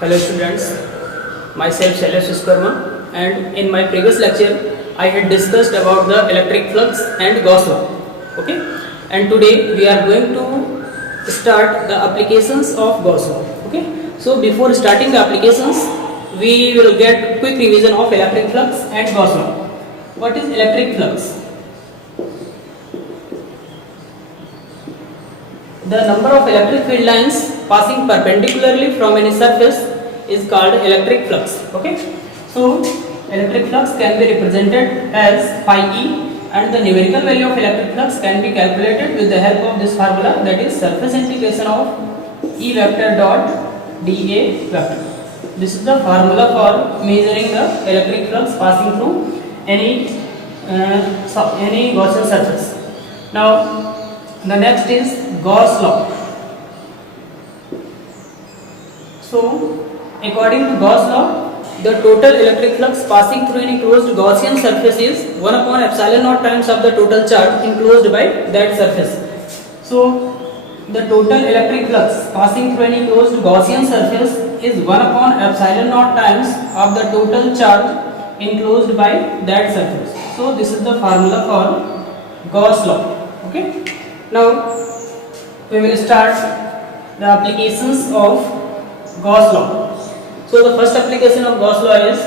Hello students, myself Shailesh Viskarma, and in my previous lecture I had discussed about the electric flux and Gauss law. Okay, and today we are going to start the applications of Gauss law. Okay, so before starting the applications, we will get quick revision of electric flux and Gauss law. What is electric flux? The number of electric field lines passing perpendicularly from any surface is called electric flux. Okay, so electric flux can be represented as phi E, and the numerical value of electric flux can be calculated with the help of this formula, that is surface integration of E vector dot dA vector. This is the formula for measuring the electric flux passing through any Gaussian surface. Now the next is Gauss law. So according to Gauss law, the total electric flux passing through any closed Gaussian surface is 1 upon epsilon naught times of the total charge enclosed by that surface. So the total electric flux passing through any closed Gaussian surface is 1 upon epsilon naught times of the total charge enclosed by that surface. So this is the formula for Gauss law. Okay. Now we will start the applications of Gauss law. So the first application of Gauss law is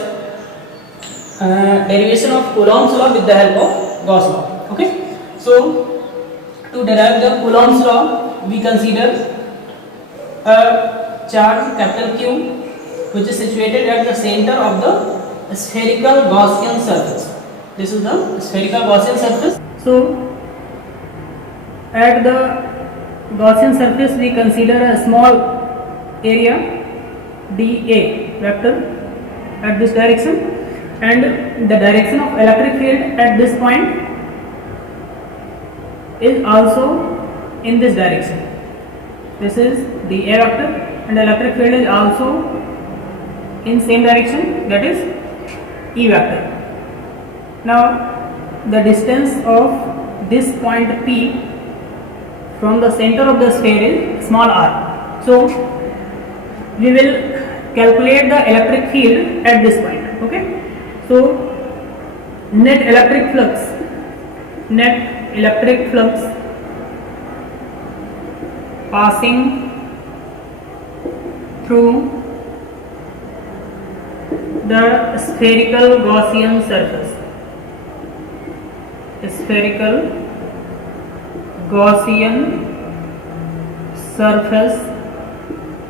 derivation of Coulomb's law with the help of Gauss law. Okay. So to derive the Coulomb's law, we consider a charge capital Q which is situated at the center of the spherical Gaussian surface. This is the spherical Gaussian surface. So at the Gaussian surface we consider a small area dA vector at this direction, and the direction of electric field at this point is also in this direction. This is dA vector, and electric field is also in same direction, that is E vector. Now the distance of this point P from the center of the sphere is small r. So we will calculate the electric field at this point. Okay, so net electric flux passing through the spherical Gaussian surface. Spherical Gaussian surface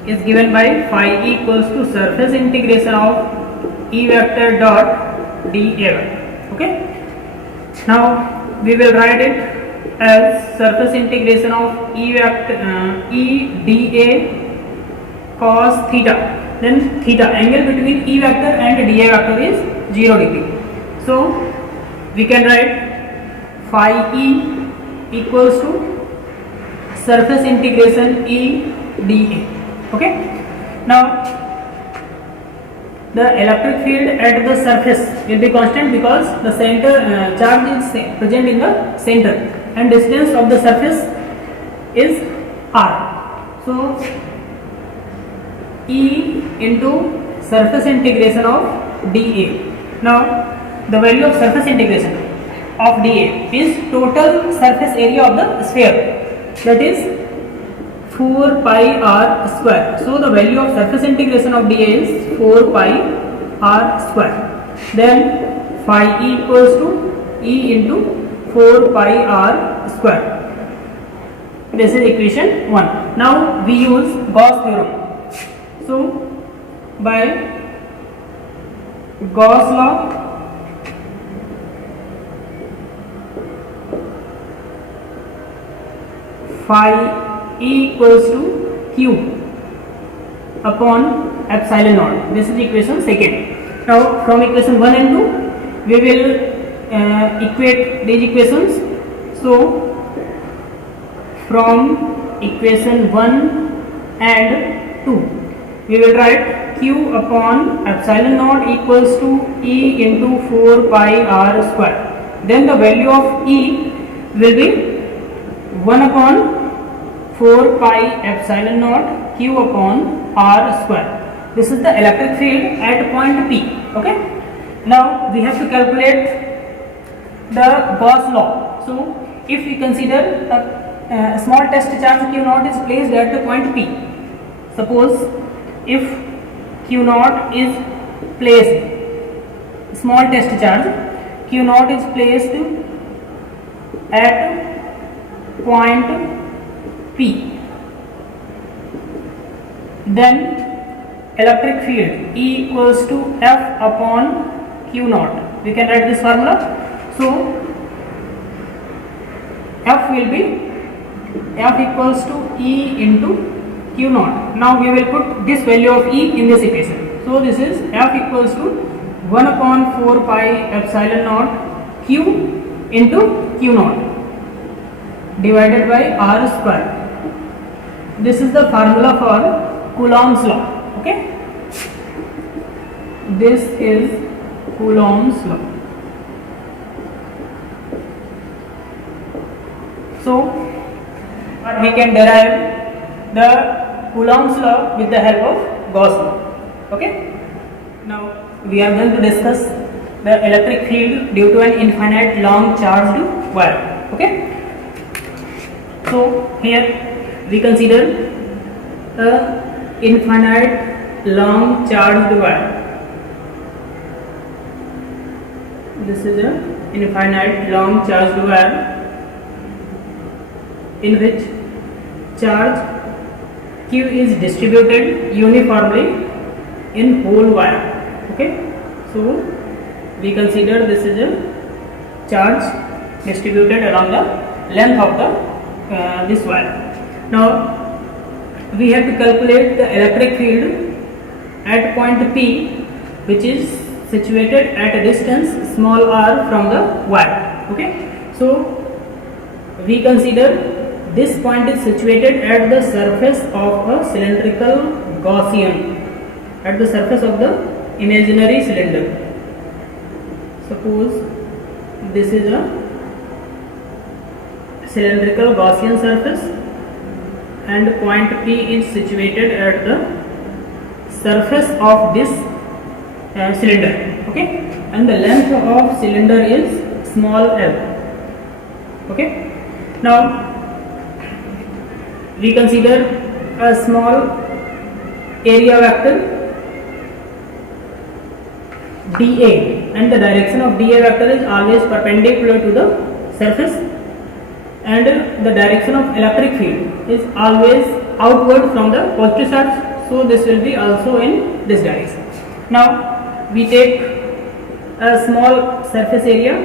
is given by phi equals to surface integration of E vector dot dA vector. Okay. Now we will write it as surface integration of E dA cos theta. Then theta, angle between E vector and dA vector, is 0 degree. So we can write phi E equals to surface integration E dA. Okay. Now the electric field at the surface will be constant because the center charge is present in the center, and distance of the surface is r. So E into surface integration of dA. Now the value of surface integration of dA is total surface area of the sphere, that is 4 pi r square. So the value of surface integration of dA is 4 pi r square. Then phi E equals to E into 4 pi r square. This is equation 1. Now we use Gauss theorem. So by Gauss law, phi E equals to Q upon epsilon naught. This is equation 2. Now from equation 1 and 2 we will equate these equations. So from equation 1 and 2 we will write Q upon epsilon naught equals to E into 4 pi r square. Then the value of E will be 1 upon 4 pi epsilon naught q upon r square. this is the electric field at point P. Okay. Now we have to calculate the Gauss law. So if we consider a small test charge Q naught is placed at the point P. Suppose if Q naught is placed, small test charge Q naught is placed at point P, then electric field E equals to F upon Q naught. We can write this formula. So F will be F equals to E into Q naught. Now we will put this value of E in this equation. So this is F equals to 1 upon 4 pi epsilon naught Q into Q naught divided by R square. This is the formula for Coulomb's law. Okay. This is Coulomb's law. So we can derive the Coulomb's law with the help of Gauss law. Okay. Now we are going to discuss the electric field due to an infinite long charged wire. Okay. So here we consider a infinite long charged wire. This is a infinite long charged wire in which charge Q is distributed uniformly in whole wire. Okay. So we consider this is a charge distributed along the length of the this wire. Now we have to calculate the electric field at point P, which is situated at a distance small r from the wire. Okay. So we consider this point is situated at the surface of a cylindrical Gaussian, at the surface of the imaginary cylinder. Suppose this is a cylindrical Gaussian surface and point P is situated at the surface of this cylinder. Okay. And the length of cylinder is small l. Okay. Now we consider a small area vector dA, and the direction of dA vector is always perpendicular to the surface, and the direction of electric field is always outward from the positive charge. So this will be also in this direction. Now we take a small surface area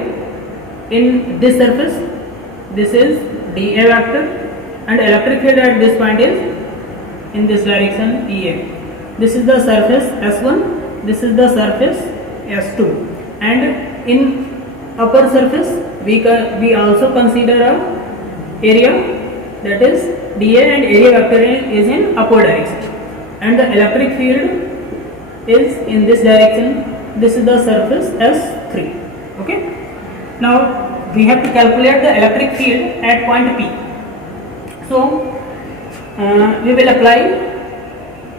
in this surface. This is dA vector, and electric field at this point is in this direction EA. This is the surface S1, this is the surface S2, and in upper surface we also consider a area, that is dA, and area vector is in upward direction, and the electric field is in this direction. This is the surface S3. Okay. Now we have to calculate the electric field at point P. So we will apply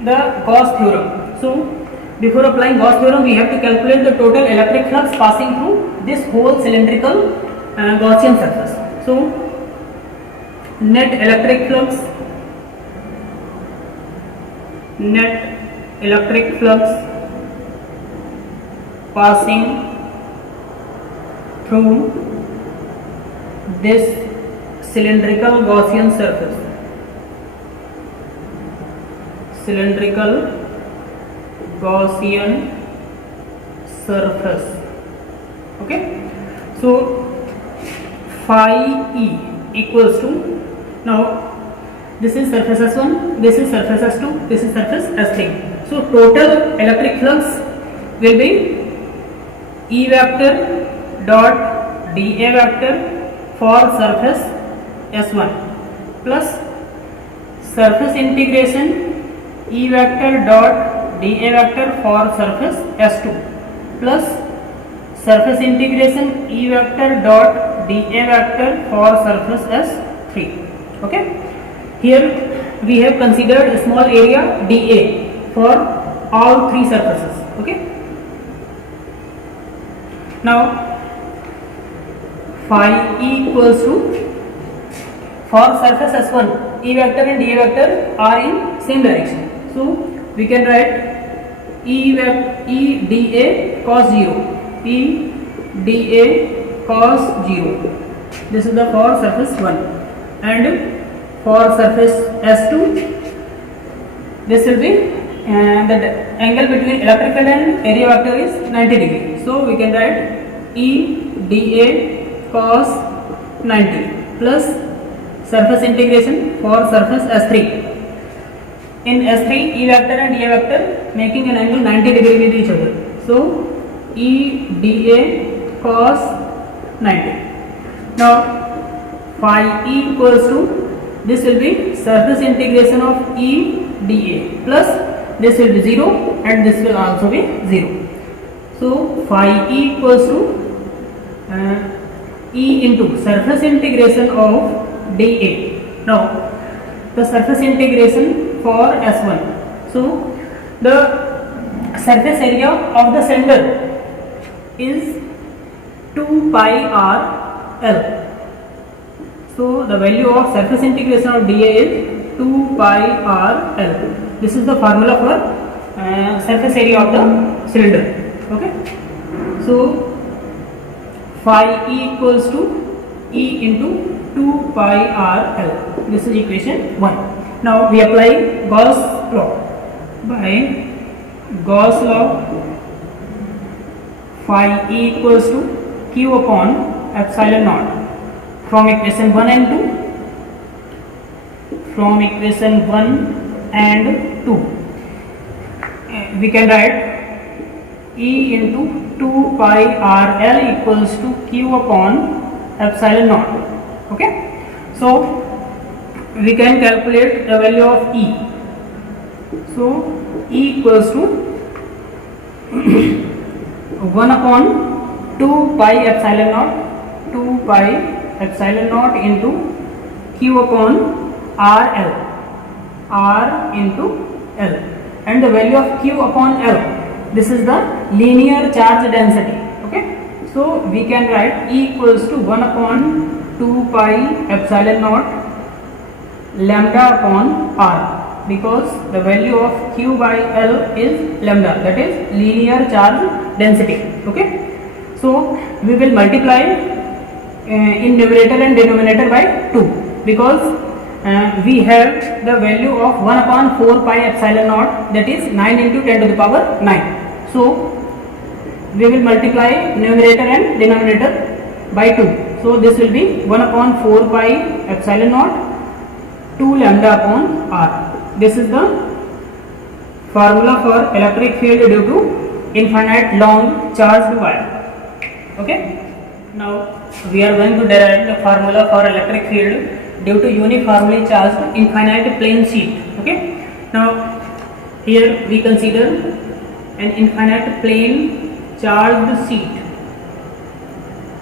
the Gauss theorem. So before applying Gauss theorem, we have to calculate the total electric flux passing through this whole cylindrical Gaussian surface. So net electric flux passing through this cylindrical Gaussian surface. Okay. So phi E equals to, now this is surface S1, this is surface S2, this is surface S3. So total electric flux will be E vector dot dA vector for surface S1 plus surface integration E vector dot dA vector for surface S2 plus surface integration E vector dot dA vector for surface S3. Okay. Here we have considered a small area dA for all three surfaces. Okay. Now phi E equals to, for surface S1, E vector and dA vector are in same direction. So we can write E dA cos 0, E dA cos 0. This is the for surface 1, and for surface S2, this will be the angle between electric field and area vector is 90 degree. So we can write E dA cos 90 plus surface integration for surface S3. In S3, E vector and dA vector making an angle 90 degree with each other. So E dA cos 90. Now phi E equals to, this will be surface integration of E dA plus this will be 0 and this will also be 0. So phi E equals to E into surface integration of dA. Now the surface integration for S1. So the surface area of the cylinder is 2 pi r L. So the value of surface integration of dA is 2 pi r L. This is the formula for surface area of the cylinder. Okay. So phi E equals to E into 2 pi r L. This is equation 1. Now we apply Gauss law. By Gauss law, phi E equals to Q upon epsilon naught. From equation 1 and 2, from equation 1 and 2, we can write E into 2 pi r L equals to Q upon epsilon naught. Okay. So we can calculate the value of E. So E equals to 1 upon 2 pi epsilon naught, 2 pi epsilon naught into Q upon r L, r into L, and the value of Q upon L, this is the linear charge density. Okay. So we can write E equals to 1 upon 2 pi epsilon naught lambda upon r, because the value of Q by L is lambda, that is linear charge density. Okay. So we will multiply in numerator and denominator by 2, because we have the value of 1 upon 4 pi epsilon naught, that is 9 into 10 to the power 9. So we will multiply numerator and denominator by 2. So this will be 1 upon 4 pi epsilon naught 2 lambda upon r. This is the formula for electric field due to infinite long charged wire. Okay. Now we are going to derive the formula for electric field due to uniformly charged infinite plane sheet. Okay. Now here we consider an infinite plane charged sheet.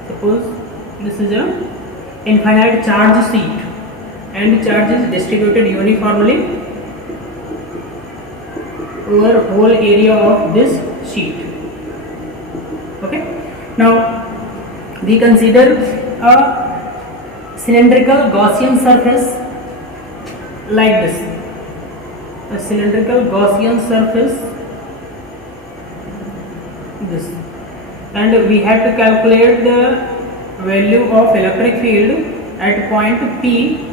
Suppose this is a infinite charge sheet and charge is distributed uniformly over whole area of this sheet. Okay. Now we consider a cylindrical Gaussian surface like this, a cylindrical Gaussian surface this, and we have to calculate the value of electric field at point P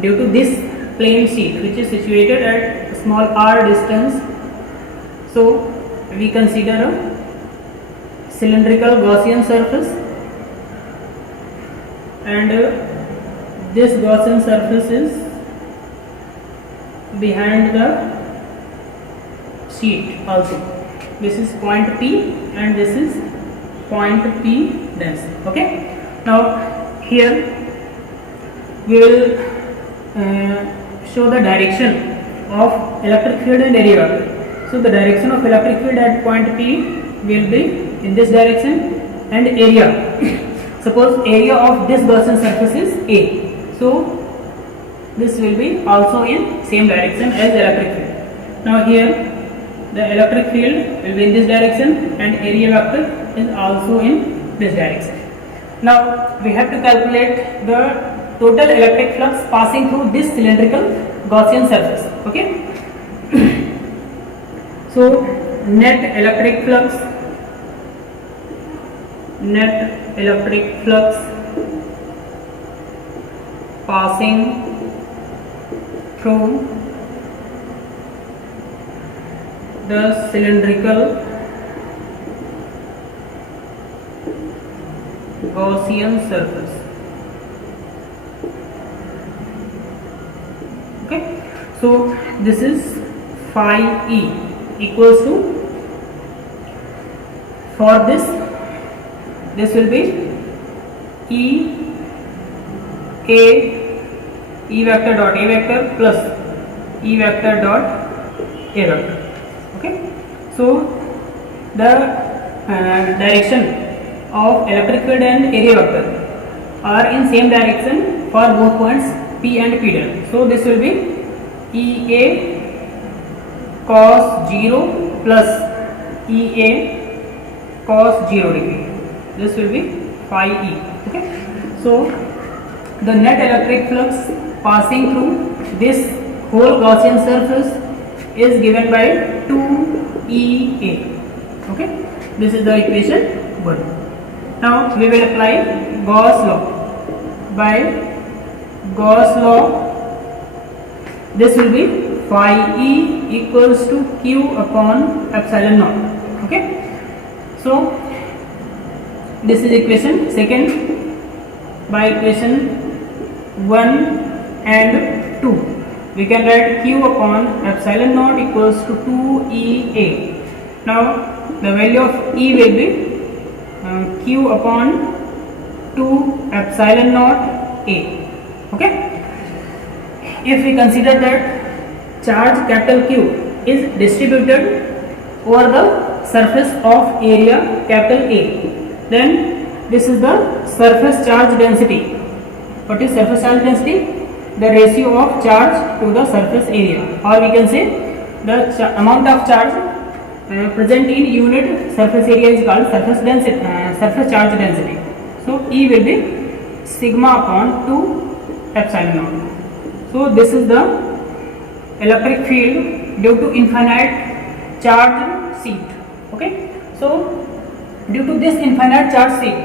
due to this plane sheet which is situated at small r distance. So we consider a cylindrical Gaussian surface, and this Gaussian surface is behind the sheet also. This is point P and this is point P dash. Okay. Now here we will show the direction of electric field and area vector. So the direction of electric field at point P will be in this direction, and area suppose area of this Gaussian surface is A, so this will be also in same direction as electric field. Now here the electric field will be in this direction and area vector is also in this direction. Now we have to calculate the total electric flux passing through this cylindrical Gaussian surface. Okay. So net electric flux passing through the cylindrical Gaussian surface. Okay, so this is phi E equals to, for this will be E vector dot A vector plus E vector dot A vector. Okay, so the direction of electric field and area vector are in same direction for both points P and P del. So this will be EA cos 0 plus EA cos 0 degree. This will be phi E. Okay, so the net electric flux passing through this whole Gaussian surface is given by 2EA. Okay, this is the equation 1. Now we will apply Gauss law. By Gauss law, this will be phi E equals to Q upon epsilon naught. Okay, so this is equation 2nd. By equation 1 and 2, we can write Q upon epsilon naught equals to 2EA. Now the value of E will be Q upon 2 epsilon naught A. Okay, if we consider that charge capital Q is distributed over the surface of area capital A, then this is the surface charge density. What is surface charge density? The ratio of charge to the surface area, or we can say the amount of charge present in unit surface area is called surface density, surface charge density. So E will be sigma upon 2 epsilon naught. So this is the electric field due to infinite charge sheet. Okay, so due to this infinite charge sheet,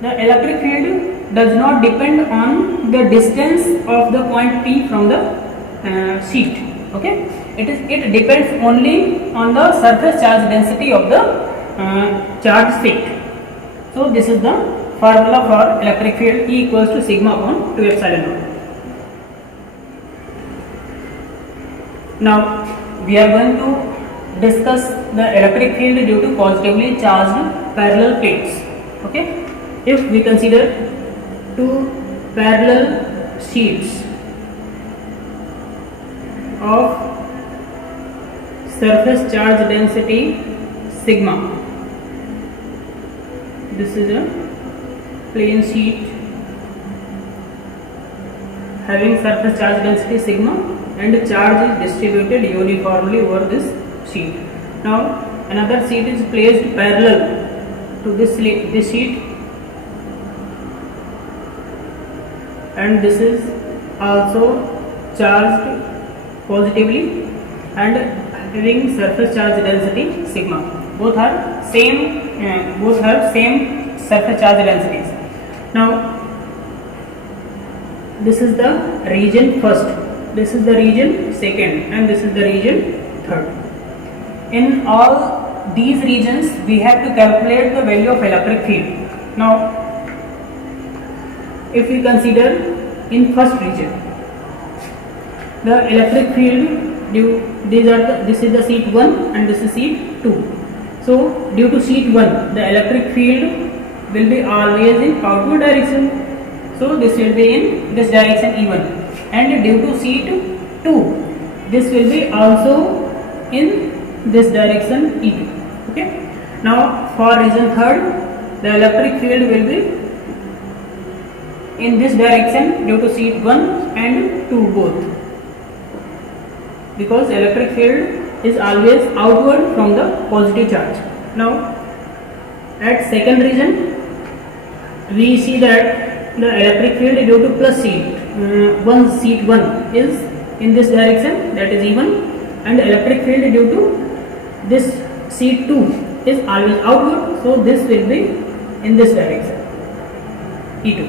the electric field does not depend on the distance of the point P from the sheet. Okay, it depends only on the surface charge density of the charge sheet. So this is the formula for electric field, E equals to sigma upon 2 epsilon naught. Now we are going to discuss the electric field due to positively charged parallel plates. Okay, if we consider two parallel sheets of surface charge density sigma, this is a plane sheet having surface charge density sigma and charge is distributed uniformly over this sheet. Now another sheet is placed parallel to this sheet, and this is also charged positively and having surface charge density sigma. Both have same surface charge densities. Now this is the region first, this is the region second, and this is the region third. In all these regions we have to calculate the value of electric field. Now if we consider in first region, the electric field this is the sheet 1 and this is sheet 2. So due to sheet 1, the electric field will be always in outward direction, so this will be in this direction E1, and due to sheet 2, this will be also in this direction E2. Okay, now for region third, the electric field will be in this direction due to sheet 1 and 2 both, because electric field is always outward from the positive charge. Now at second region we see that the electric field due to plus seat 1 is in this direction, that is E1, and the electric field due to this seat 2 is always outward, so this will be in this direction, E2.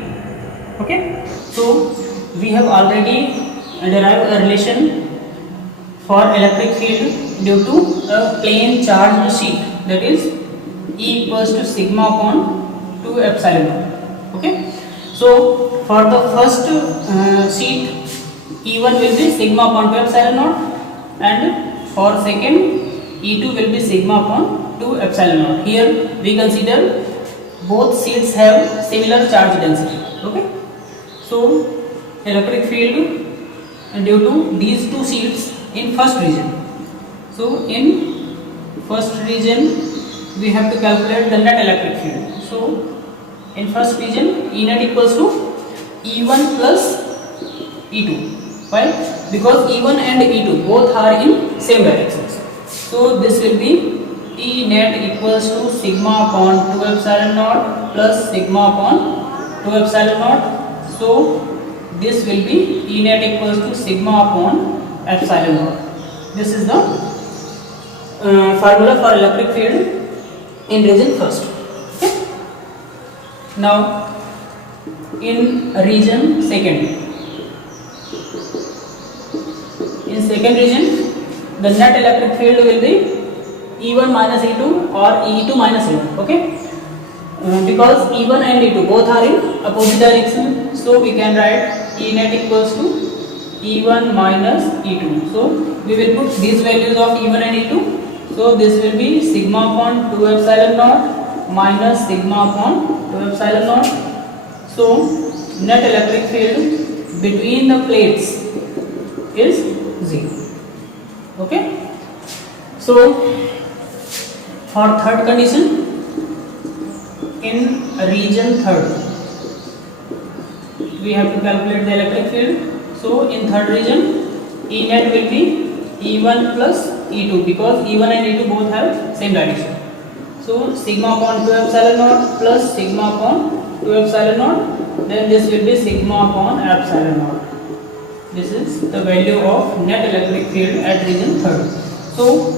Okay, so we have already derived a relation for electric field due to a plane charged sheet, that is E equals to sigma upon 2 epsilon naught. Okay, so for the first sheet E1 will be sigma upon 2 epsilon naught, and for second E2 will be sigma upon 2 epsilon naught. Here we consider both sheets have similar charge density. Okay, so electric field due to these two sheets in first region. So in first region we have to calculate the net electric field. So in first region E net equals to E1 plus E2. Why? Because E1 and E2 both are in same directions. So this will be E net equals to sigma upon 2 epsilon naught plus sigma upon 2 epsilon naught. So this will be E net equals to sigma upon epsilon naught. This is the formula for electric field in region first. Okay? Now in region second. In second region, the net electric field will be E1 minus E2 or E2 minus E1. Okay, because E1 and E2 both are in opposite direction, so we can write E net equals to E1 minus E2. So we will put these values of E1 and E2. So this will be sigma upon 2 epsilon naught minus sigma upon 2 epsilon naught. So net electric field between the plates is 0. Okay, so for third condition, in region third we have to calculate the electric field. So in third region E net will be E1 plus E2, because E1 and E2 both have same direction. So sigma upon 2 epsilon naught plus sigma upon 2 epsilon naught, then this will be sigma upon epsilon naught. This is the value of net electric field at region third. So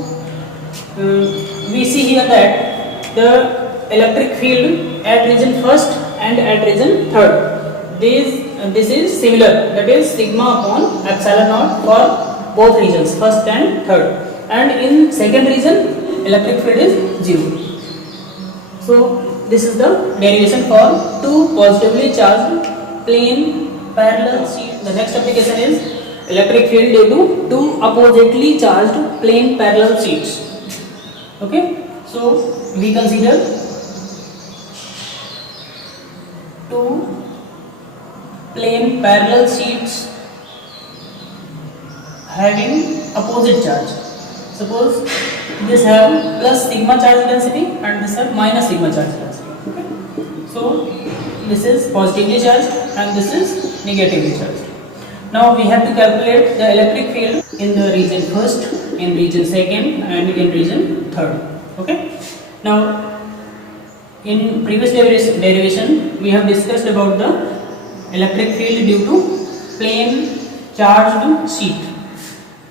we see here that the electric field at region first and at region third, this is similar, that is sigma upon epsilon naught for both regions, first and third. And in second region, electric field is 0. So this is the derivation for two positively charged plane parallel sheets. The next application is electric field due to two oppositely charged plane parallel sheets. Okay, so we consider two plane parallel sheets having opposite charge. Suppose this have plus sigma charge density and this have minus sigma charge density. Okay, so this is positively charged and this is negatively charged. Now we have to calculate the electric field in the region first, in region second and in region third. Okay, now in previous derivation we have discussed about the electric field due to plane charged sheet,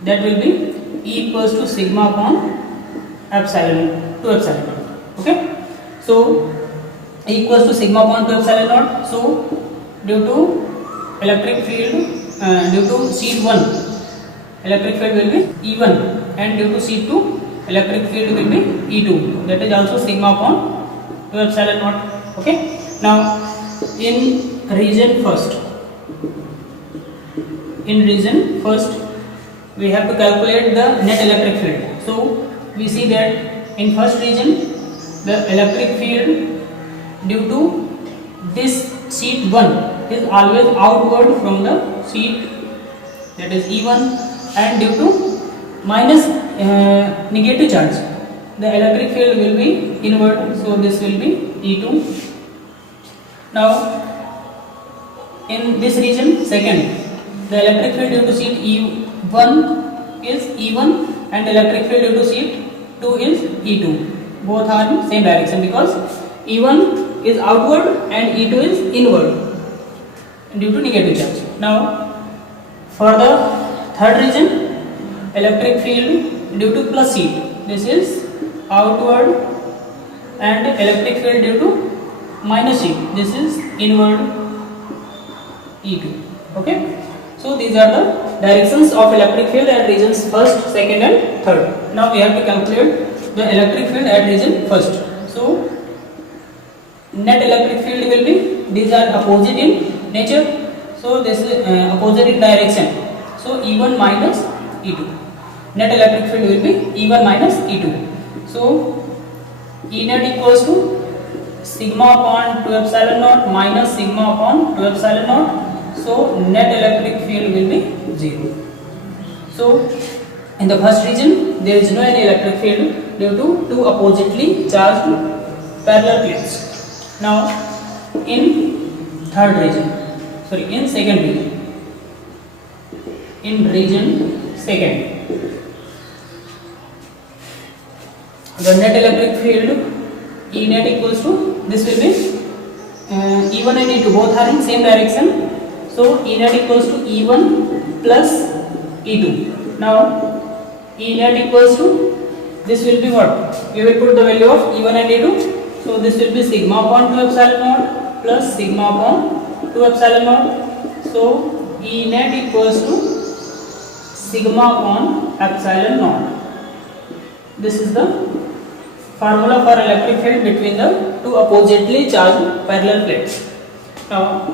that will be E equals to sigma upon epsilon 2 epsilon naught. Okay, so E equals to sigma upon 2 epsilon naught. So due to electric field due to sheet 1, electric field will be E1, and due to sheet 2, electric field will be E2, that is also sigma upon 2 epsilon naught. Okay, now in region first, we have to calculate the net electric field. So we see that in first region the electric field due to this sheet 1 is always outward from the sheet, that is E1, and due to minus negative charge the electric field will be inward, so this will be E2. Now in this region second, the electric field due to sheet E1 is E1 and electric field due to sheet 2 is E2. Both are in same direction because E1 is outward and E2 is inward due to negative charge. Now for the third region, electric field due to plus sheet, this is outward, and electric field due to minus sheet, this is inward E2. Okay, so these are the directions of electric field at regions first, second and third. Now we have to calculate the electric field at region first. So net electric field will be, these are opposite in nature, so this is opposite in direction, so E1 minus E2. Net electric field will be E1 minus E2. So E net equals to sigma upon 2 epsilon naught minus sigma upon 2 epsilon naught. So net electric field will be 0. So in the first region there is no any electric field due to two oppositely charged parallel plates. Now in third region, sorry, in second region, in region second, the net electric field E net equals to, this will be E1 and E2 both are in same direction, so E net equals to E1 plus E2. Now E net equals to, this will be what? We will put the value of E1 and E2, so this will be sigma upon 2 epsilon naught plus sigma upon 2 epsilon naught. So E net equals to sigma upon epsilon naught. This is the formula for electric field between the two oppositely charged parallel plates. Now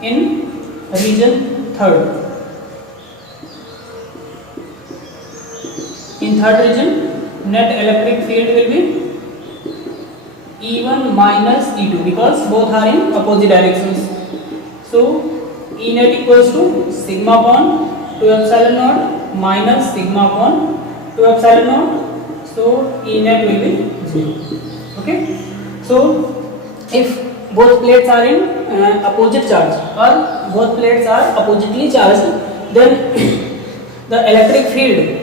in region third, in third region, net electric field will be E1 minus E2 because both are in opposite directions. So E net equals to sigma upon 2 epsilon naught minus sigma upon 2 epsilon naught. So E net will be 0. Okay. So if both plates are in opposite charge or both plates are oppositely charged, then the electric field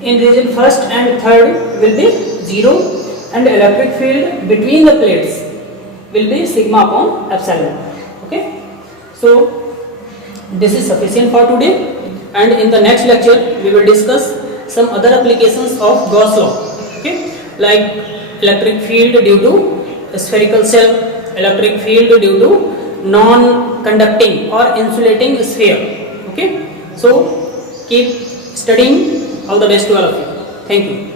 in region first and third will be 0, and electric field between the plates will be sigma upon epsilon. Okay. So this is sufficient for today, and in the next lecture we will discuss some other applications of Gauss law. Okay, like electric field due to spherical cell, electric field due to non-conducting or insulating sphere. Okay, so keep studying. All the best to all of you. Thank you.